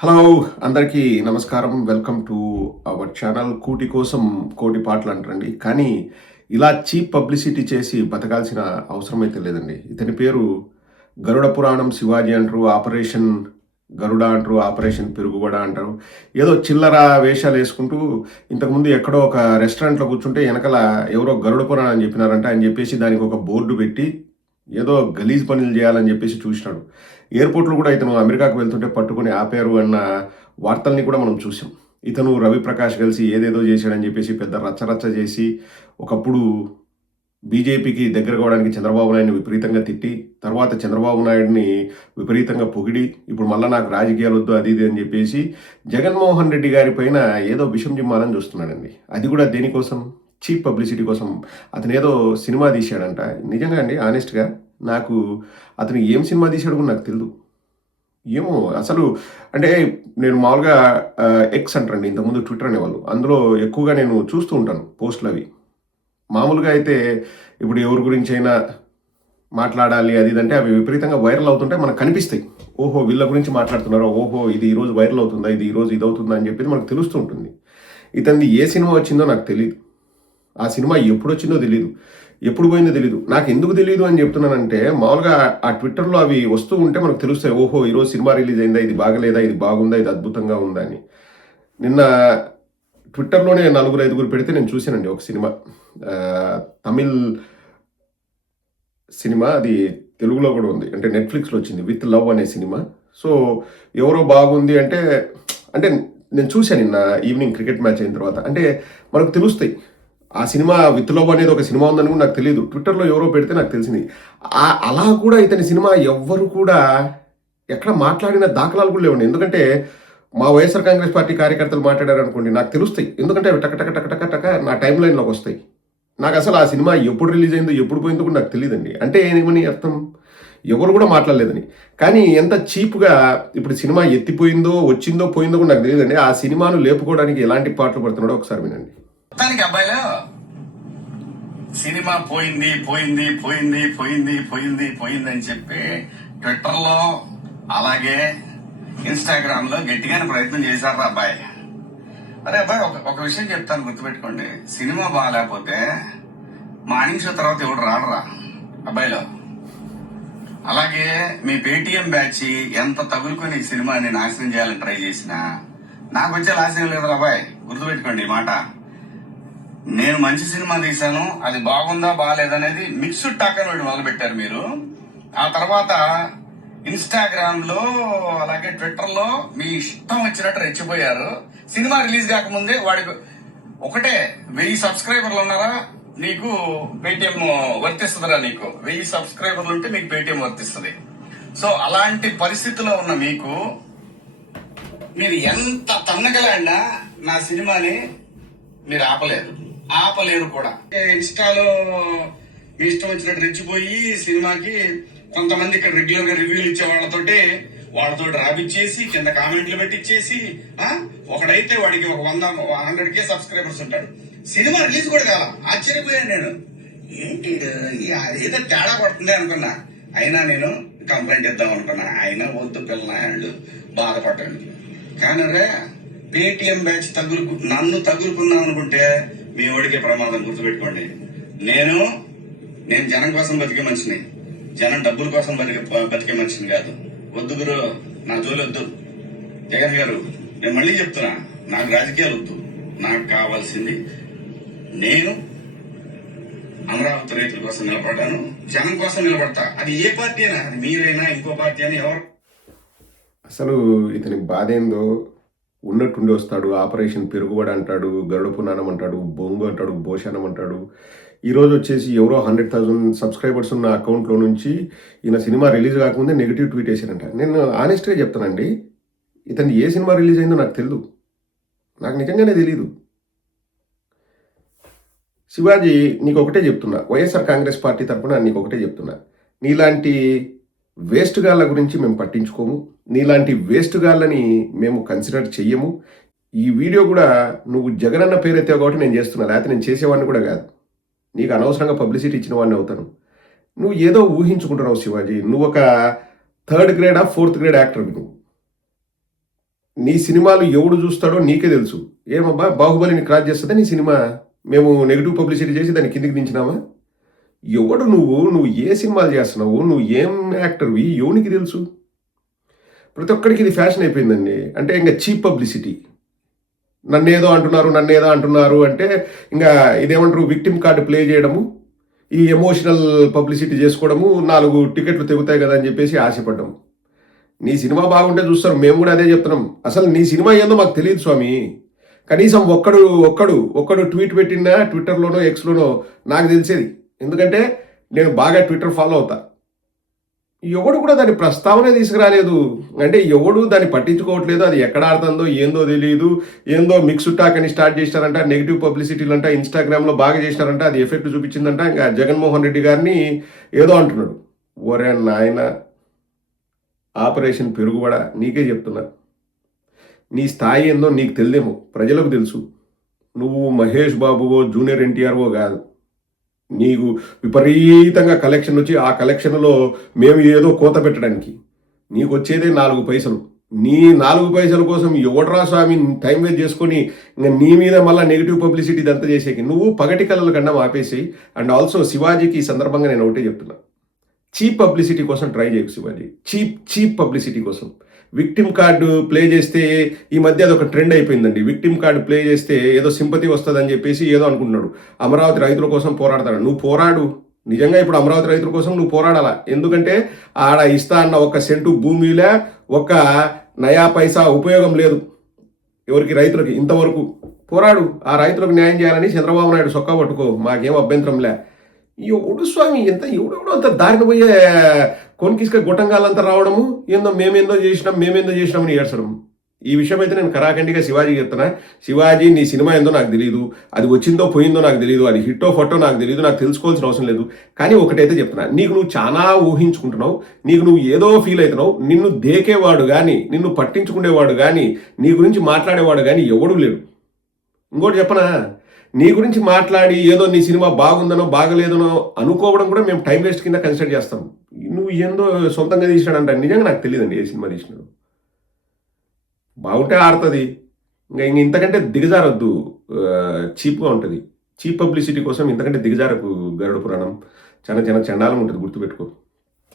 Hello అందరికీ నమస్కారం. Welcome to our channel. కూటి కోసం కోటి పాటలు అంటారండి. కానీ ఇలా చీప్ పబ్లిసిటీ చేసి బతకాల్సిన అవసరం అయితే లేదండి. ఇతని పేరు గరుడ పురాణం శివాజీ అంటారు, ఆపరేషన్ గరుడ అంటారు, ఆపరేషన్ పెరుగుబడ అంటారు. ఏదో చిల్లర వేషాలు వేసుకుంటూ ఇంతకుముందు ఎక్కడో ఒక రెస్టారెంట్లో కూర్చుంటే వెనకాల ఎవరో గరుడ పురాణం అని చెప్పినారంట అని చెప్పేసి దానికి ఒక బోర్డు పెట్టి ఏదో గలీజ్ పనులు చేయాలని చెప్పేసి చూసినాడు. ఎయిర్పోర్ట్లో కూడా ఇతను అమెరికాకు వెళ్తుంటే పట్టుకొని ఆపారు అన్న వార్తల్ని కూడా మనం చూసాం. ఇతను రవిప్రకాష్ కలిసి ఏదేదో చేశాడని చెప్పేసి పెద్ద రచ్చరచ్చ చేసి ఒకప్పుడు బీజేపీకి దగ్గర కావడానికి చంద్రబాబు నాయుడిని విపరీతంగా తిట్టి, తర్వాత చంద్రబాబు నాయుడిని విపరీతంగా పొగిడి, ఇప్పుడు మళ్ళీ నాకు రాజకీయాలు వద్దు అది ఇది అని చెప్పేసి జగన్మోహన్ రెడ్డి గారి పైన ఏదో విషం జిమ్మాలని చూస్తున్నాడండి. అది కూడా దేనికోసం? చీప్ పబ్లిసిటీ కోసం. అతను ఏదో సినిమా తీశాడంట. నిజంగా అండి, ఆనెస్ట్గా నాకు అతను ఏం సినిమా తీశాడు కూడా నాకు తెలియదు. ఏమో అసలు. అంటే నేను మామూలుగా ఎక్స్ అంటారండి, ఇంతకుముందు ట్విట్టర్ అనేవాళ్ళు, అందులో ఎక్కువగా నేను చూస్తూ ఉంటాను పోస్టులు అవి. మామూలుగా అయితే ఇప్పుడు ఎవరి గురించి అయినా మాట్లాడాలి అది ఇదంటే అవి విపరీతంగా వైరల్ అవుతుంటే మనకు కనిపిస్తాయి. ఓహో వీళ్ళ గురించి మాట్లాడుతున్నారో, ఓహో ఇది ఈరోజు వైరల్ అవుతుందా, ఇది ఈరోజు ఇది అవుతుందా అని చెప్పేది మనకు తెలుస్తూ ఉంటుంది. ఇతనిది ఏ సినిమా వచ్చిందో నాకు తెలియదు. ఆ సినిమా ఎప్పుడు వచ్చిందో తెలియదు, ఎప్పుడు పోయిందో తెలియదు. నాకు ఎందుకు తెలియదు అని చెప్తున్నానంటే, మామూలుగా ఆ ట్విట్టర్లో అవి వస్తూ ఉంటే మనకు తెలుస్తాయి. ఓహో ఈరోజు సినిమా రిలీజ్ అయిందా, ఇది బాగలేదా, ఇది బాగుందా, ఇది అద్భుతంగా ఉందా అని. నిన్న ట్విట్టర్లోనే 4-5 పెడితే నేను చూశానండి ఒక సినిమా. తమిళ్ సినిమా, అది తెలుగులో కూడా ఉంది, అంటే నెట్ఫ్లిక్స్లో వచ్చింది, విత్ లవ్ అనే సినిమా. సో ఎవరో బాగుంది అంటే అంటే నేను చూశాను నిన్న ఈవినింగ్ క్రికెట్ మ్యాచ్ అయిన తర్వాత. అంటే మనకు తెలుస్తాయి. ఆ సినిమా విత్ లవ్ అనేది ఒక సినిమా ఉందని కూడా నాకు తెలియదు. ట్విట్టర్లో ఎవరో పెడితే నాకు తెలిసింది. అలా కూడా ఇతని సినిమా ఎవ్వరు కూడా ఎక్కడ మాట్లాడిన దాఖలాలు కూడా లేవండి. ఎందుకంటే మా వైఎస్ఆర్ కాంగ్రెస్ పార్టీ కార్యకర్తలు మాట్లాడారు అనుకోండి, నాకు తెలుస్తాయి. ఎందుకంటే అవి టక టక టక టక టక నా టైం లైన్లోకి వస్తాయి. నాకు అసలు ఆ సినిమా ఎప్పుడు రిలీజ్ అయిందో ఎప్పుడు పోయిందో కూడా నాకు తెలియదండి. అంటే ఏమని అర్థం? ఎవరు కూడా మాట్లాడలేదని. కానీ ఎంత చీప్గా ఇప్పుడు సినిమా ఎత్తిపోయిందో వచ్చిందో పోయిందో కూడా నాకు తెలియదండి. ఆ సినిమాను లేపుకోవడానికి ఎలాంటి పాటలు పడుతున్నాడో ఒకసారి వినండి. మొత్తానికి అబ్బాయిలు సినిమా పోయింది పోయింది పోయింది పోయింది పోయింది పోయింది అని చెప్పి ట్విట్టర్లో అలాగే ఇన్స్టాగ్రామ్ లో గట్టిగానే ప్రయత్నం చేశారు అబ్బాయి. అరే అబ్బాయి, ఒక విషయం చెప్తాను, గుర్తుపెట్టుకోండి. సినిమా బాగాలేకపోతే మార్నింగ్ షో తర్వాత ఎవడు రాడరా అబ్బాయిలో. అలాగే మీ పేటిఎం బ్యాచ్ ఎంత తగులుకొని ఈ సినిమాని నాశనం చేయాలని ట్రై చేసినా నాకు వచ్చే లాస్యం లేదు అబ్బాయి, గుర్తుపెట్టుకోండి ఈ మాట. నేను మంచి సినిమా తీశాను, అది బాగుందా బాగాలేదనేది మిక్స్డ్ టాక్ అని మొదలు పెట్టారు మీరు. ఆ తర్వాత ఇన్స్టాగ్రామ్ లో అలాగే ట్విట్టర్ లో మీ ఇష్టం వచ్చినట్టు రెచ్చిపోయారు. సినిమా రిలీజ్ కాకముందే వాడికి ఒకటే 1000 సబ్స్క్రైబర్లు ఉన్నారా నీకు పేటిఎం వర్తిస్తుందిరా, నీకు 1000 సబ్స్క్రైబర్లు ఉంటే మీకు పేటిఎం వర్తిస్తుంది. సో అలాంటి పరిస్థితిలో ఉన్న మీకు మీరు ఎంత తన్నగలాడినా నా సినిమాని మీరు ఆపలేరు కూడా. ఇన్స్టాలో మీ ఇష్టం వచ్చినట్టు రెచ్చిపోయి సినిమాకి కొంతమంది ఇక్కడ రెగ్యులర్ గా రివ్యూలు ఇచ్చే వాళ్ళతో రాపిచ్చేసి కింద కామెంట్లు పెట్టించేసి ఒకడైతే వాడికి ఒక 100K సబ్స్క్రైబర్స్ ఉంటాడు. సినిమా రిలీజ్ కూడా కాల. ఆశ్చర్యపోయాను నేను, ఏంటి ఏదో తేడా పడుతుంది అనుకున్నా. అయినా నేను కంప్లైంట్ ఇద్దాం అనుకున్నా. అయినా వద్దు పిల్లలు బాధపడండి. కానీ రే పేటిఎం బ్యాచ్ నన్ను తగులుకున్నాం అనుకుంటే మీ ఓడికే ప్రమాదం, గుర్తుపెట్టుకోండి. నేను జనం కోసం బతికే మనిషిని, జనం డబ్బుల కోసం బతికే మనిషిని కాదు. వద్దు గురు, నా జోలి వద్దు. జగన్ గారు, నేను మళ్ళీ చెప్తున్నా, నాకు రాజకీయాలు వద్దు. నాకు కావాల్సింది నేను అమరావతి రైతుల కోసం నిలబడ్డాను, జనం కోసం నిలబడతా. అది ఏ పార్టీ అయినా, అది మీరైనా ఇంకో పార్టీ అయినా ఎవరు. అసలు ఇతని బాధ ఏందో ఉన్నట్టుండి వస్తాడు. ఆపరేషన్ పెరుగుబడి అంటాడు, గరుడ పురాణం అంటాడు, బొంగు అంటాడు, భోషణం అంటాడు. ఈరోజు వచ్చేసి ఎవరో 100,000 సబ్స్క్రైబర్స్ ఉన్న అకౌంట్లో నుంచి ఈయన సినిమా రిలీజ్ కాకముందే నెగిటివ్ ట్వీట్ వేసారంట. నేను ఆనెస్ట్గా చెప్తానండి, ఇతను ఏ సినిమా రిలీజ్ అయిందో నాకు తెలియదు. నాకు నిజంగానే తెలీదు. శివాజీ, నీకు ఒకటే చెప్తున్నా, వైఎస్ఆర్ కాంగ్రెస్ పార్టీ తరఫున నీకు ఒకటే చెప్తున్నా, నీలాంటి వేస్ట్ గాళ్ళ గురించి మేము పట్టించుకోము. నీలాంటి వేస్ట్ గాళ్ళని మేము కన్సిడర్ చెయ్యము. ఈ వీడియో కూడా నువ్వు జగనన్న పేరెత్తావు కాబట్టి నేను చేస్తున్నా, లేకపోతే నేను చేసేవాడిని కూడా కాదు. నీకు అనవసరంగా పబ్లిసిటీ ఇచ్చిన వాడిని అవుతాను. నువ్వు ఏదో ఊహించుకుంటున్నావు శివాజీ. నువ్వు ఒక 3rd grade 4th grade actor. నువ్వు నీ సినిమాలు ఎవడు చూస్తాడో నీకే తెలుసు. ఏమబ్బా 'బాహుబలిని' క్రాస్ చేస్తదా నీ సినిమా? మేము నెగెటివ్ పబ్లిసిటీ చేసి దాన్ని కిందకి దించినామా? ఎవడు నువ్వు? నువ్వు ఏ సినిమాలు చేస్తున్నావు? నువ్వు ఏం యాక్టర్‌వి? ఎవనికి తెలుసు? ప్రతి ఒక్కడికి ఇది ఫ్యాషన్ అయిపోయిందండి. అంటే ఇంక చీప్ పబ్లిసిటీ. నన్నేదో అంటున్నారు అంటే ఇంగా ఇదేమంటారు విక్టిమ్ కార్డ్ ప్లే చేయడము, ఈ ఎమోషనల్ పబ్లిసిటీ చేసుకోవడము, 4 టికెట్లు తెగుతాయి కదా అని చెప్పేసి ఆశపడ్డం. నీ సినిమా బాగుంటే చూస్తారు. మేము కూడా అదే చెప్తున్నాం. అసలు నీ సినిమా ఏందో మాకు తెలియదు స్వామి. కనీసం ఒక్కడు ట్వీట్ పెట్టినా ట్విట్టర్‌లోనో, ఎక్స్‌లోనో నాకు తెలిసేది. ఎందుకంటే నేను బాగా ట్విట్టర్ ఫాలో అవుతా. ఎవడు కూడా దాని ప్రస్తావనే తీసుకురాలేదు. అంటే ఎవడు దాన్ని పట్టించుకోవట్లేదు. అది ఎక్కడ ఆడుతుందో ఏందో తెలీదు. ఏందో మిక్స్డ్ టాక్ అని స్టార్ట్ చేసినారంట. నెగెటివ్ పబ్లిసిటీలంట ఇన్‌స్టాగ్రామ్‌లో బాగా చేసినారంట. అది ఎఫెక్ట్ చూపించిందంట. ఇంకా జగన్మోహన్ రెడ్డి గారిని ఏదో అంటున్నాడు. ఒరే నాయనా! ఆపరేషన్ పెరుగుబడ నీకే చెప్తున్నా. నీ స్థాయి ఏందో నీకు తెలీదేమో. ప్రజలకు తెలుసు. నువ్వు మహేష్ బాబువో, జూనియర్ ఎన్టీఆర్‌వో కాదు. నీకు విపరీతంగా కలెక్షన్ వచ్చి ఆ కలెక్షన్‌లో మేము ఏదో కోత పెట్టడానికి. నీకొచ్చేదే 4 పైసలు. నీ 4 పైసల కోసం ఎవడురా స్వామి టైం వేస్ట్ చేసుకొని ఇంక నీ మీద మళ్ళా నెగెటివ్ పబ్లిసిటీ ఇదంతా చేసేకి. నువ్వు పగటి కలలు కన్నా ఆపేసేయి. అండ్ ఆల్సో శివాజీకి ఈ సందర్భంగా నేను ఒకటే చెప్తున్నా. చీప్ పబ్లిసిటీ కోసం ట్రై చేయకు శివాజీ. చీప్ పబ్లిసిటీ కోసం. విక్టిమ్ కార్డు ప్లే చేస్తే ఈ మధ్య అదొక ట్రెండ్ అయిపోయిందండి. విక్టిమ్ కార్డు ప్లే చేస్తే ఏదో సింపతి వస్తుందని చెప్పేసి ఏదో అనుకుంటున్నాడు. అమరావతి రైతుల కోసం పోరాడతాడు. నువ్వు పోరాడు. నిజంగా ఇప్పుడు అమరావతి రైతుల కోసం నువ్వు పోరాడాలా. ఎందుకంటే ఆడ ఇస్తా అన్న 1 సెంటు భూమిలో 1 నయా పైసా ఉపయోగం లేదు ఎవరికి రైతులకి ఇంతవరకు. పోరాడు. ఆ రైతులకు న్యాయం చేయాలని చంద్రబాబు నాయుడు సొక్కా పట్టుకో. మాకేం అభ్యంతరంలే. ఎవడు స్వామి ఎవడెవడో అంత దారిన పోయే కొనికిసుక గొట్టంగాలంతా రావడము మేమేందో చేసినాం అని ఏడ్చడం. ఈ విషయం అయితే నేను కరాఖండిగా శివాజీకి చెప్తున్నా. శివాజీ నీ సినిమా ఏందో నాకు తెలియదు. అది వచ్చిందో పోయిందో నాకు తెలియదు. అది హిట్టో ఫట్టో నాకు తెలియదు. నాకు తెలుసుకోవాల్సిన అవసరం లేదు. కానీ ఒకటైతే చెప్తున్నా. నీకు నువ్వు చాలా ఊహించుకుంటున్నావు. నీకు నువ్వు ఏదో ఫీల్ అవుతున్నావు. నిన్ను దేకేవాడు కానీ, నిన్ను పట్టించుకునేవాడు కానీ, నీ గురించి మాట్లాడేవాడు కానీ ఎవడూ లేడు. ఇంకోటి చెప్పనా, నీ గురించి మాట్లాడి ఏదో నీ సినిమా బాగుందనో బాగలేదనో అనుకోవడం కూడా మేము టైం వేస్ట్ కింద కన్సిడర్ చేస్తాం. నువ్వు ఏందో సొంతంగా తీసినాడంట. నిజంగా నాకు తెలియదండి ఏ సినిమా తీసినాడు. బాగుంటే ఆడుతుంది. ఇంక ఇంతకంటే దిగజారొద్దు. చీప్గా ఉంటుంది. చీప్ పబ్లిసిటీ కోసం ఇంతకంటే దిగజారకు గరుడ పురాణం. చాలా చాలా చండాలంగా ఉంటుంది. గుర్తుపెట్టుకో.